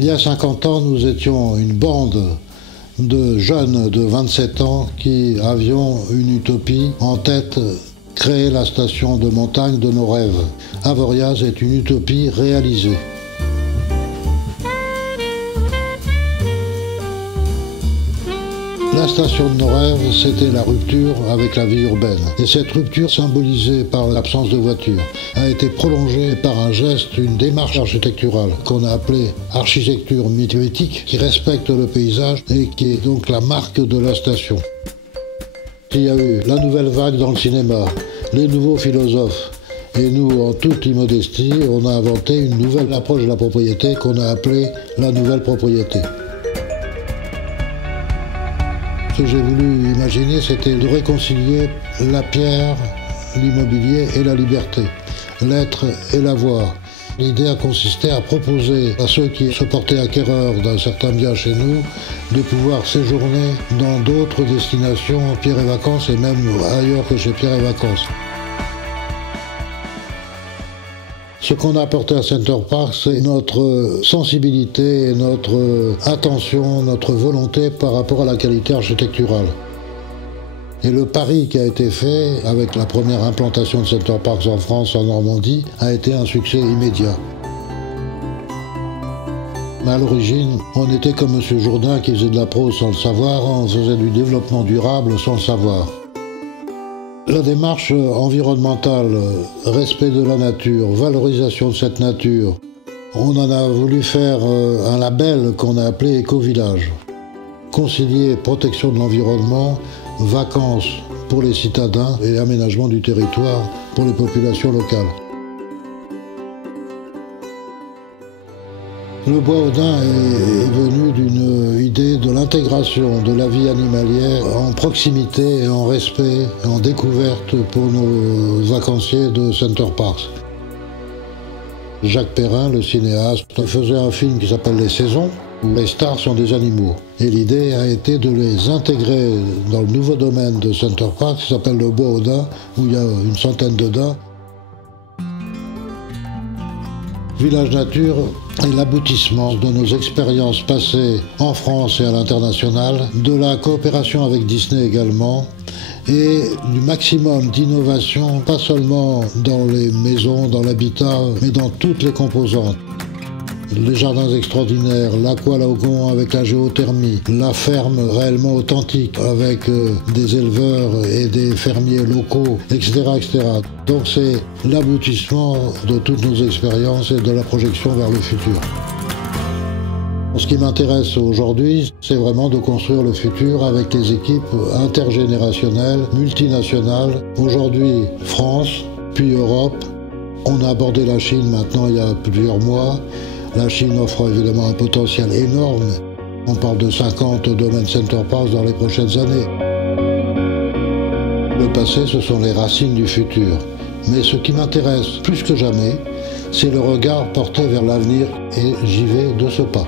Il y a 50 ans, nous étions une bande de jeunes de 27 ans qui avions une utopie en tête, créer la station de montagne de nos rêves. Avoriaz est une utopie réalisée. La station de nos rêves, c'était la rupture avec la vie urbaine. Et cette rupture, symbolisée par l'absence de voitures, a été prolongée par un geste, une démarche architecturale qu'on a appelée architecture mimétique, qui respecte le paysage et qui est donc la marque de la station. Il y a eu la nouvelle vague dans le cinéma, les nouveaux philosophes. Et nous, en toute immodestie, on a inventé une nouvelle approche de la propriété qu'on a appelée la nouvelle propriété. Ce que j'ai voulu imaginer, c'était de réconcilier la pierre, l'immobilier et la liberté, l'être et l'avoir. L'idée a consisté à proposer à ceux qui se portaient acquéreurs d'un certain bien chez nous de pouvoir séjourner dans d'autres destinations, Pierre et Vacances, et même ailleurs que chez Pierre et Vacances. Ce qu'on a apporté à Center Parcs, c'est notre sensibilité, notre attention, notre volonté par rapport à la qualité architecturale. Et le pari qui a été fait avec la première implantation de Center Parcs en France, en Normandie, a été un succès immédiat. Mais à l'origine, on était comme M. Jourdain qui faisait de la prose sans le savoir, on faisait du développement durable sans le savoir. La démarche environnementale, respect de la nature, valorisation de cette nature, on en a voulu faire un label qu'on a appelé Éco-Village. Concilier protection de l'environnement, vacances pour les citadins et aménagement du territoire pour les populations locales. Le bois Audin est venu d'une idée de l'intégration de la vie animalière en proximité et en respect, en découverte pour nos vacanciers de Center Parcs. Jacques Perrin, le cinéaste, faisait un film qui s'appelle Les Saisons, où les stars sont des animaux. Et l'idée a été de les intégrer dans le nouveau domaine de Center Parcs qui s'appelle le bois Audin, où il y a une centaine de daims. Village Nature est l'aboutissement de nos expériences passées en France et à l'international, de la coopération avec Disney également, et du maximum d'innovation, pas seulement dans les maisons, dans l'habitat, mais dans toutes les composantes. Les jardins extraordinaires, l'Aqualagon avec la géothermie, la ferme réellement authentique avec des éleveurs et des fermiers locaux, etc., etc. Donc c'est l'aboutissement de toutes nos expériences et de la projection vers le futur. Ce qui m'intéresse aujourd'hui, c'est vraiment de construire le futur avec les équipes intergénérationnelles, multinationales. Aujourd'hui, France, puis Europe. On a abordé la Chine maintenant il y a plusieurs mois. La Chine offre évidemment un potentiel énorme. On parle de 50 domaines Center Parcs dans les prochaines années. Le passé, ce sont les racines du futur. Mais ce qui m'intéresse plus que jamais, c'est le regard porté vers l'avenir et j'y vais de ce pas.